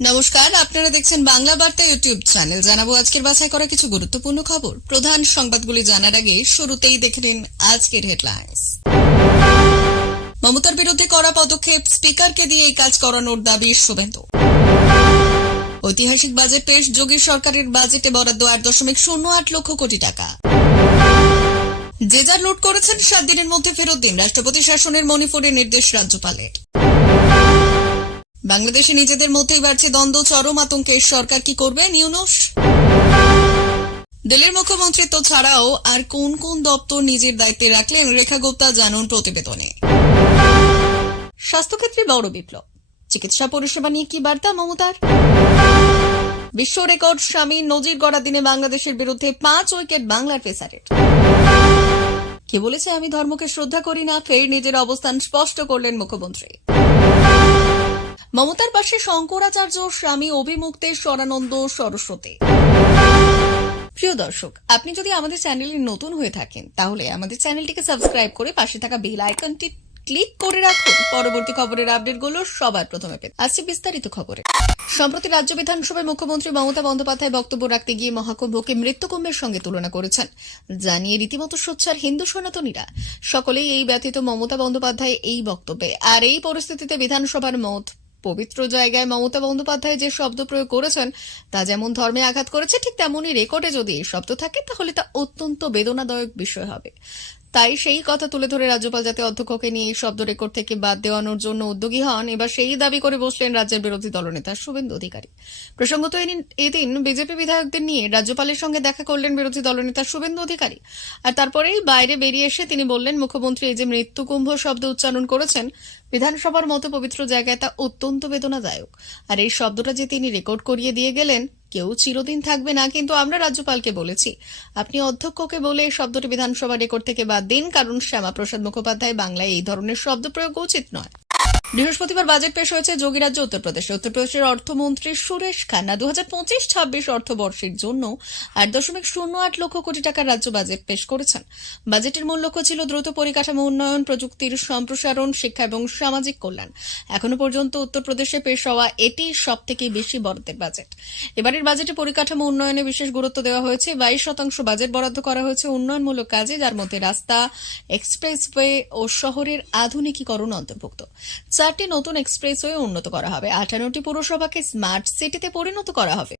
নমস্কার, আপনারা দেখছেন বাংলা বার্তা ইউটিউব চ্যানেল। জানাব আজকের বাছাই করা কিছু গুরুত্বপূর্ণ খবর। প্রধান সংবাদগুলি জানার আগে শুরুতেই দেখে নিন আজকের হেডলাইন্স। মমতার বিরুদ্ধে করা পদক্ষেপ, স্পিকারকে দিয়ে এই কাজ করানোর দাবি শুভেন্দু। ঐতিহাসিক বাজেট পেশ, যোগী সরকারের বাজেটে বরাদ্দ আট দশমিক শূন্য আট লক্ষ কোটি টাকা। যে যা লুট করেছেন, সাত দিনের মধ্যে ফেরত দিন। রাষ্ট্রপতি শাসনের মণিপুরের নির্দেশ রাজ্যপালের। বাংলাদেশে নিজেদের মধ্যেই বাড়ছে দ্বন্দ্ব, চরম আতঙ্কে। সরকার কি করবে, নিউনুস? দিল্লির মুখ্যমন্ত্রিত্ব ছাড়াও আর কোন কোন দপ্তর নিজের দায়িত্বে রাখলেন, রেখা গুপ্তা জানুন প্রতিবেদনে। স্বাস্থ্যক্ষেত্রে বড় বিপ্লব। চিকিৎসা, পরিষেবা নিয়ে কি বার্তা, মমতার? বিশ্ব রেকর্ড স্বামী নজির গড়া দিনে বাংলাদেশের বিরুদ্ধে পাঁচ উইকেট বাংলার পেসারের। কে বলেছে, আমি ধর্মকে শ্রদ্ধা করি না, ফের নিজের অবস্থান স্পষ্ট করলেন মুখ্যমন্ত্রী। মমতার পাশে শঙ্করাচার্য স্বামী অভিমুক্তের স্বরানন্দ সরস্বতী। প্রিয় দর্শক, আপনি যদি আমাদের চ্যানেলে নতুন হয়ে থাকেন, তাহলে আমাদের চ্যানেলটিকে সাবস্ক্রাইব করে পাশে থাকা বেল আইকনটি ক্লিক করে রাখুন। পরবর্তী খবরের আপডেটগুলো সবার প্রথমে পেতে। আসছে বিস্তারিত খবরে। সম্প্রতি রাজ্য বিধানসভায় মুখ্যমন্ত্রী মমতা বন্দ্যোপাধ্যায় বক্তব্য রাখতে গিয়ে মহাকুম্ভকে মৃত্যুকুম্ভের সঙ্গে তুলনা করেছেন। জানিয়ে রীতিমতো সোচ্চার হিন্দু সনাতনীরা। সকলেই এই ব্যতীত মমতা বন্দ্যোপাধ্যায় এই বক্তব্যে। আর এই পরিস্থিতিতে বিধানসভার মত পবিত্র জায়গায় মমতা বন্দ্যোপাধ্যায় যে শব্দ প্রয়োগ করেছেন, তা যেমন ধর্মে আঘাত করেছে, ঠিক তেমনই রেকর্ডে যদি এই শব্দ থাকে, তাহলে তা অত্যন্ত বেদনাদায়ক বিষয় হবে। তাই সেই কথা তুলে ধরে রাজ্যপাল যাতে অধ্যক্ষকে নিয়ে এই শব্দ রেকর্ড থেকে বাদ দেওয়ানোর জন্য উদ্যোগী হন, এবার সেই দাবি করে বসলেন রাজ্যের বিরোধী দলনেতা শুভেন্দু অধিকারী। প্রসঙ্গত এদিন- বিজেপি বিধায়কদের নিয়ে রাজ্যপালের সঙ্গে দেখা করলেন বিরোধী দলনেতা শুভেন্দু অধিকারী। আর তারপরেই বাইরে বেরিয়ে এসে তিনি বললেন, মুখ্যমন্ত্রী এই যে মৃত্যুকুম্ভ শব্দ উচ্চারণ করেছেন, বিধানসভার মতো পবিত্র জায়গায় তা অত্যন্ত বেদনাদায়ক। আর এই শব্দটা যে তিনি রেকর্ড করিয়ে দিয়ে গেলেন কেউ চিরদিন থাকবে না, কিন্তু আমরা রাজ্যপালকে বলেছি। আপনি অধ্যক্ষকে বলে শব্দটি বিধানসভা রেকর্ড থেকে বাদ দিন, কারণ শ্যামাপ্রসাদ মুখোপাধ্যায় বাংলায় এই ধরনের শব্দ প্রয়োগ উচিত নয়। বৃহস্পতিবার বাজেট পেশ হয়েছে যোগী রাজ্য উত্তরপ্রদেশে। উত্তরপ্রদেশের অর্থমন্ত্রী সুরেশ খান্না দু হাজার পঁচিশ, ছাব্বিশ অর্থবর্ষের জন্য আট দশমিক শূন্য আট লক্ষ কোটি টাকার রাজ্য বাজেট পেশ করেছেন। বাজেটের মূল লক্ষ্য ছিল দ্রুত পরিকাঠামো উন্নয়ন, প্রযুক্তির সম্প্রসারণ, শিক্ষা এবং সামাজিক কল্যাণ। এখনও পর্যন্ত উত্তরপ্রদেশে পেশ হওয়া এটি সব থেকে বেশি বরাদ্দের বাজেট। এবারের বাজেটে পরিকাঠামো উন্নয়নে বিশেষ গুরুত্ব দেওয়া হয়েছে। বাইশ শতাংশ বাজেট বরাদ্দ করা হয়েছে উন্নয়নমূলক কাজে, যার মধ্যে রাস্তা, এক্সপ্রেসওয়ে ও শহরের আধুনিকীকরণ অন্তর্ভুক্ত। চারটি নতুন এক্সপ্রেসওয়ে উন্নত করা হবে। আঠারোটি পুরসভাকে স্মার্ট সিটিতে পরিণত করা হবে।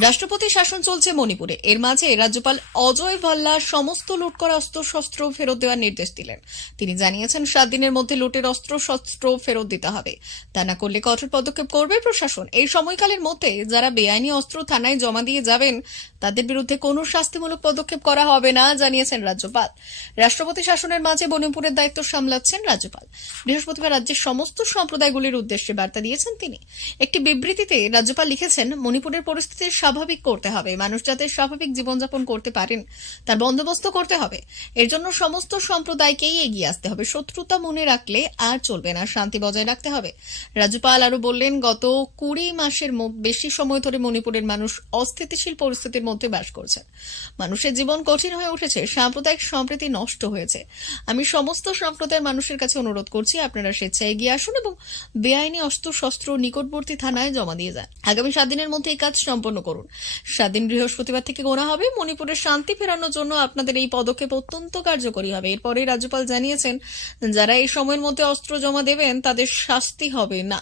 রাষ্ট্রপতি শাসন চলছে মণিপুরে। এর মাঝে রাজ্যপাল অজয় ভাল্লা সমস্ত লুট করা অস্ত্রশস্ত্র ফেরত দেওয়ার নির্দেশ দিলেন। তিনি জানিয়েছেন, সাত দিনের মধ্যে লুটের অস্ত্রশস্ত্র ফেরত দিতে হবে। তা না করলে কঠোর পদক্ষেপ করবে প্রশাসন। এই সময়কালের মধ্যে যারা বেআইনি অস্ত্র থানায় জমা দিয়ে যাবেন, তাদের বিরুদ্ধে কোনো শাস্তিমূলক পদক্ষেপ করা হবে না, জানিয়েছেন রাজ্যপাল। রাষ্ট্রপতি শাসনের মাঝে মণিপুরের দায়িত্ব সামলাচ্ছেন রাজ্যপাল। বৃহস্পতিবার রাজ্যের সমস্ত সম্প্রদায়গুলির উদ্দেশ্যে বার্তা দিয়েছেন তিনি। একটি বিবৃতিতে রাজ্যপাল লিখেছেন, মণিপুরের পরিস্থিতি স্বাভাবিক করতে হবে। মানুষ যাতে স্বাভাবিক জীবনযাপন করতে পারেন, তার বন্দোবস্ত করতে হবে। এর জন্য সমস্ত সম্প্রদায়কেই এগিয়ে আসতে হবে। শত্রুতা মনে রাখলে আর চলবে না, শান্তি বজায় রাখতে হবে। রাজ্যপাল আরও বললেন, গত কুড়ি মাসের বেশি সময় ধরে মণিপুরের মানুষ অস্থিতিশীল পরিস্থিতির মধ্যে বাস করছেন। মানুষের জীবন কঠিন হয়ে উঠেছে, সাম্প্রদায়িক সম্প্রীতি নষ্ট হয়েছে। আমি সমস্ত সম্প্রদায়ের মানুষের কাছে অনুরোধ করছি, আপনারা স্বেচ্ছায় এগিয়ে আসুন এবং বেআইনি অস্ত্র শস্ত্র নিকটবর্তী থানায় জমা দিয়ে যান। আগামী সাত দিনের মধ্যে এই কাজ সম্পন্ন করুন। সাত দিন বৃহস্পতিবার থেকে গোনা হবে। মণিপুরের শান্তি ফেরানোর জন্য আপনাদের এই পদক্ষেপ অত্যন্ত কার্যকরী হবে। এরপরে রাজ্যপাল জানিয়েছেন, যারা এই সময়ের মধ্যে অস্ত্র জমা দেবেন, তাদের শাস্তি হবে না।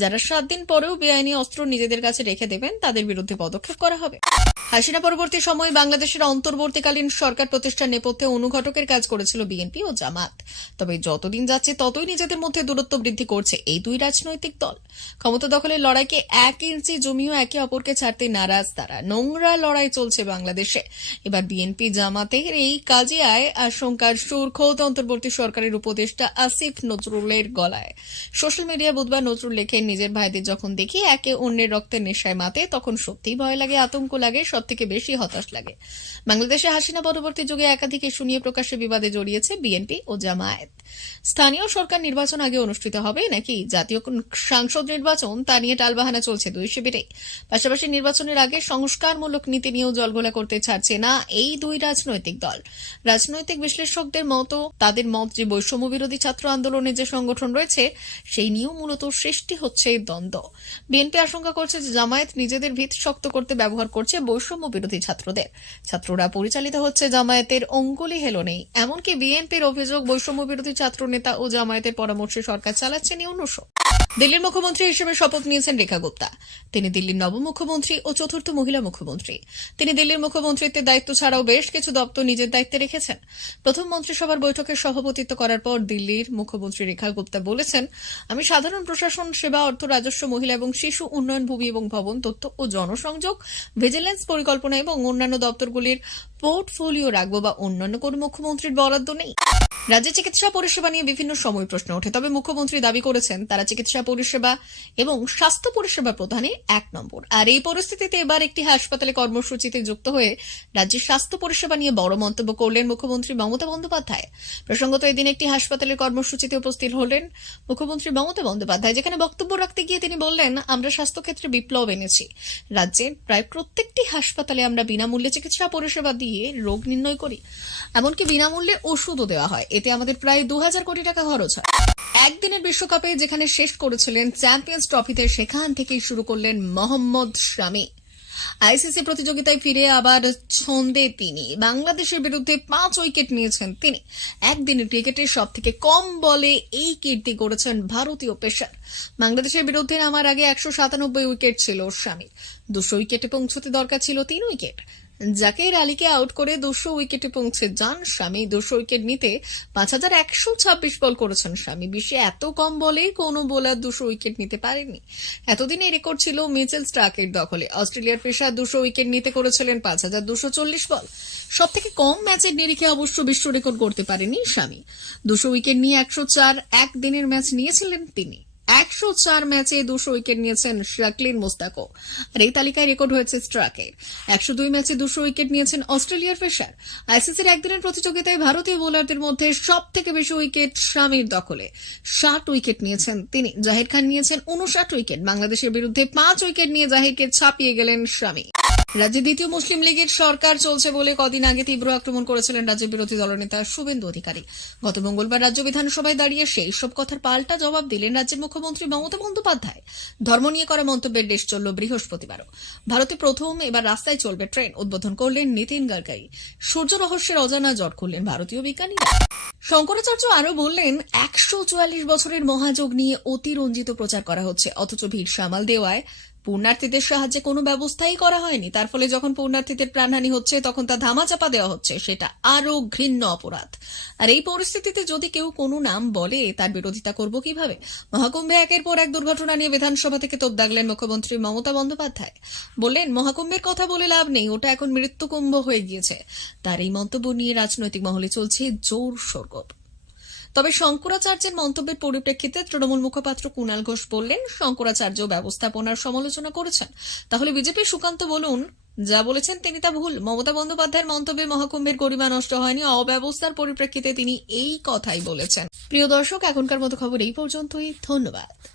যারা সাত দিন পরেও বেআইনি অস্ত্র নিজেদের কাছে রেখে দেবেন, তাদের বিরুদ্ধে পদক্ষেপ করা হবে। হাসিনা পরবর্তী সময়ে বাংলাদেশের অন্তর্বর্তীকালীন সরকার প্রতিষ্ঠার নেপথ্যে অনুঘটকের কাজ করেছিল বিএনপি ও জামাত। তবে যতদিন যাচ্ছে, ততই নিজেদের মধ্যে দূরত্ব বৃদ্ধি করছে এই দুই রাজনৈতিক দল। ক্ষমতা দখলের লড়াইকে এক ইঞ্চি জমিও একে অপরকে ছাড়তে নারাজ তারা। নোংরা লড়াই চলছে বাংলাদেশে। এবার বিএনপি জামাতের এই কাজে আয় আশঙ্কার সুর খোদ অন্তর্বর্তী সরকারের উপদেষ্টা আসিফ নজরুলের গলায়। সোশ্যাল মিডিয়া বুধবার নজরুল লেখেন, নিজের ভাইদের যখন দেখি একে অন্যের রক্তের নেশায় মাতে, তখন সত্যিই ভয় লাগে, আতঙ্ক লাগে সব থেকে বেশি হতাশ লাগে। বাংলাদেশে হাসিনা পরবর্তী যুগে একাধিক ইস্যু নিয়ে প্রকাশ্যে বিবাদে জড়িয়েছে বিএনপি ও জামায়াত। স্থানীয় সরকার নির্বাচন আগে অনুষ্ঠিত হবে নাকি জাতীয় সাংসদ নির্বাচন তা নিয়ে টালবাহানা চলছে দুই শিবিরে। পাশাপাশি নির্বাচনের আগে সংস্কারমূলক নীতি নিয়েও জলগোলা করতে ছাড়ছে না এই দুই রাজনৈতিক দল। রাজনৈতিক বিশ্লেষকদের মতো তাদের মত যে বৈষম্য বিরোধী ছাত্র আন্দোলনের যে সংগঠন রয়েছে, সেই নিয়েও মূলত সৃষ্টি হচ্ছে এই দ্বন্দ্ব। বিএনপি আশঙ্কা করছে যে জামায়াত নিজেদের ভিত শক্ত করতে ব্যবহার করছে বৈষম্য বিরোধী ছাত্রদের। ছাত্ররা পরিচালিত হচ্ছে জামায়াতের অঙ্গুলি হেলনেই। এমনকি বিএনপির অভিযোগ, বৈষম্য বিরোধী ছাত্র নেতা ও জামায়াতের পরামর্শে সরকার চালাচ্ছেন ইউনুস দিল্লির মুখ্যমন্ত্রী হিসেবে শপথ নিয়েছেন রেখা গুপ্তা। তিনি দিল্লির নবম মুখ্যমন্ত্রী ও চতুর্থ মহিলা মুখ্যমন্ত্রী। তিনি দিল্লির মুখ্যমন্ত্রীত্বের দায়িত্ব ছাড়াও বেশ কিছু দপ্তর নিজের দায়িত্বে রেখেছেন। প্রথম মন্ত্রিসভার বৈঠকে সভাপতিত্ব করার পর দিল্লির মুখ্যমন্ত্রী রেখা গুপ্তা বলেছেন, আমি সাধারণ প্রশাসন, সেবা, অর্থ, রাজস্ব, মহিলা এবং শিশু, উন্নয়ন, ভূমি এবং ভবন, তথ্য ও জনসংযোগ, ভিজিলেন্স পরিকল্পনা এবং অন্যান্য দপ্তরগুলির পোর্টফোলিও রাখব বা অন্যান্য কোনো মুখ্যমন্ত্রীর বরাদ্দ নেই। রাজ্যে চিকিৎসা পরিষেবা নিয়ে বিভিন্ন সময় প্রশ্ন ওঠে, তবে মুখ্যমন্ত্রী দাবি করেছেন তারা চিকিৎসা পরিষেবা এবং স্বাস্থ্য পরিষেবা প্রধানে এক নম্বর। আর এই পরিস্থিতিতে এবার একটি হাসপাতালে কর্মসূচিতে যুক্ত হয়ে রাজ্যের স্বাস্থ্য পরিষেবা নিয়ে বড় মন্তব্য করলেন মুখ্যমন্ত্রী মমতা বন্দ্যোপাধ্যায়। প্রসঙ্গত এদিন একটি হাসপাতালের কর্মসূচিতে উপস্থিত হলেন মুখ্যমন্ত্রী মমতা বন্দ্যোপাধ্যায়, যেখানে বক্তব্য রাখতে গিয়ে তিনি বললেন, আমরা স্বাস্থ্যক্ষেত্রে বিপ্লব এনেছি। রাজ্যের প্রায় প্রত্যেকটি হাসপাতালে আমরা বিনামূল্যে চিকিৎসা পরিষেবা দিয়ে রোগ নির্ণয় করি। এমনকি বিনামূল্যে ওষুধও দেওয়া হয়। এতে আমাদের প্রায় দু হাজার কোটি টাকা খরচ হয়। একদিনের বিশ্বকাপে যেখানে শেষ করেছিলেন চ্যাম্পিয়ন্স ট্রফিতে, সেখান থেকেই শুরু করলেন মোহাম্মদ শামী। আইসিসি প্রতিযোগিতায় ফিরে আবার ছন্দে তিনি। বাংলাদেশের বিরুদ্ধে পাঁচ উইকেট নিয়েছেন তিনি। একদিনের ক্রিকেটে সব থেকে কম বলে এই কীর্তি করেছেন ভারতীয় পেসার। বাংলাদেশের বিরুদ্ধে নামার আগে একশো সাতানব্বই উইকেট ছিল স্বামীর দুশো উইকেটে পৌঁছতে দরকার ছিল তিন উইকেট। জাকির আলীকে আউট করে দুশো উইকেটে পৌঁছে যান স্বামী দুশো উইকেট নিতে পাঁচ হাজার একশো ছাব্বিশ বল করেছেন স্বামী বিশ্বে এত কম বলে কোনো বোলার দুশো উইকেট নিতে পারেনি। এতদিন এই রেকর্ড ছিল মিচেল স্টার্কের দখলে। অস্ট্রেলিয়ার পেশার দুশো উইকেট নিতে করেছিলেন পাঁচ হাজার দুশো চল্লিশ বল সব থেকে কম ম্যাচের নিরিখে অবশ্য বিশ্ব রেকর্ড করতে পারেনি স্বামী দুশো উইকেট নিয়ে একশো চার একদিনের ম্যাচ নিয়েছিলেন তিনি। একশো চার ম্যাচে দুশো উইকেট নিয়েছেন শাকলিন মোস্তাকো। আর এই তালিকায় রেকর্ড হয়েছে স্ট্রাকের। একশো দুই ম্যাচে দুশো উইকেট নিয়েছেন অস্ট্রেলিয়ার পেশার আইসিসির একদিনের প্রতিযোগিতায় ভারতীয় বোলারদের মধ্যে সব থেকে বেশি উইকেট স্বামীর দখলে। ষাট উইকেট নিয়েছেন তিনি। জাহির খান নিয়েছেন উনষাট উইকেট। বাংলাদেশের বিরুদ্ধে পাঁচ উইকেট নিয়ে জাহিরকে ছাপিয়ে গেলেন স্বামী রাজ্যে দ্বিতীয় মুসলিম লীগের সরকার চলছে বলে কদিন আগে তীব্র আক্রমণ করেছিলেন রাজ্যের বিরোধী দলনেতা শুভেন্দু অধিকারী। গত মঙ্গলবার রাজ্য বিধানসভায় দাঁড়িয়ে সেই সব কথার পাল্টা জবাব দিলেন রাজ্যের মুখ্যমন্ত্রী মমতা বন্দ্যোপাধ্যায়। ধর্ম নিয়ে করা মন্তব্যের দেশ চলল বৃহস্পতিবারও। ভারতে প্রথম এবার রাস্তায় চলবে ট্রেন, উদ্বোধন করলেন নীতিন গাডকারি। সূর্য রহস্যের অজানা জট খুললেন ভারতীয় বিজ্ঞানীরা। শঙ্করাচার্য আরও বললেন, একশো চুয়াল্লিশ বছরের মহাযোগ নিয়ে অতিরঞ্জিত প্রচার করা হচ্ছে, অথচ ভিড় সামাল দেওয়ায় পুণ্যার্থীদের সাহায্যে কোনো ব্যবস্থাই করা হয়নি। তার ফলে যখন পুণ্যার্থীদের প্রাণহানি হচ্ছে, তখন তা ধামাচাপা দেওয়া হচ্ছে। সেটা আরও ঘৃণ্য অপরাধ। আর এই পরিস্থিতিতে যদি কেউ কোনো নাম বলে, তার বিরোধিতা করব কীভাবে? মহাকুম্ভে একের পর এক দুর্ঘটনা নিয়ে বিধানসভা থেকে তোপ দাগলেন মুখ্যমন্ত্রী মমতা বন্দ্যোপাধ্যায়। বললেন, মহাকুম্ভের কথা বলে লাভ নেই, ওটা এখন মৃত্যুকুম্ভ হয়ে গিয়েছে। তার এই মন্তব্য নিয়ে রাজনৈতিক মহলে চলছে জোর সরগোপ তবে শঙ্করাচার্যের মন্তব্যের পরিপ্রেক্ষিতে তৃণমূল মুখপাত্র কুণাল ঘোষ বললেন, শঙ্করাচার্য ব্যবস্থাপনার সমালোচনা করেছেন। তাহলে বিজেপি সুকান্ত বলুন, যা বলেছেন তিনি তা ভুল। মমতা বন্দ্যোপাধ্যায়ের মন্তব্যে মহাকুম্ভের গরিমা নষ্ট হয়নি, অব্যবস্থার পরিপ্রেক্ষিতে তিনি এই কথাই বলেছেন। প্রিয় দর্শক, এখনকার মতো খবর এই পর্যন্তই। ধন্যবাদ।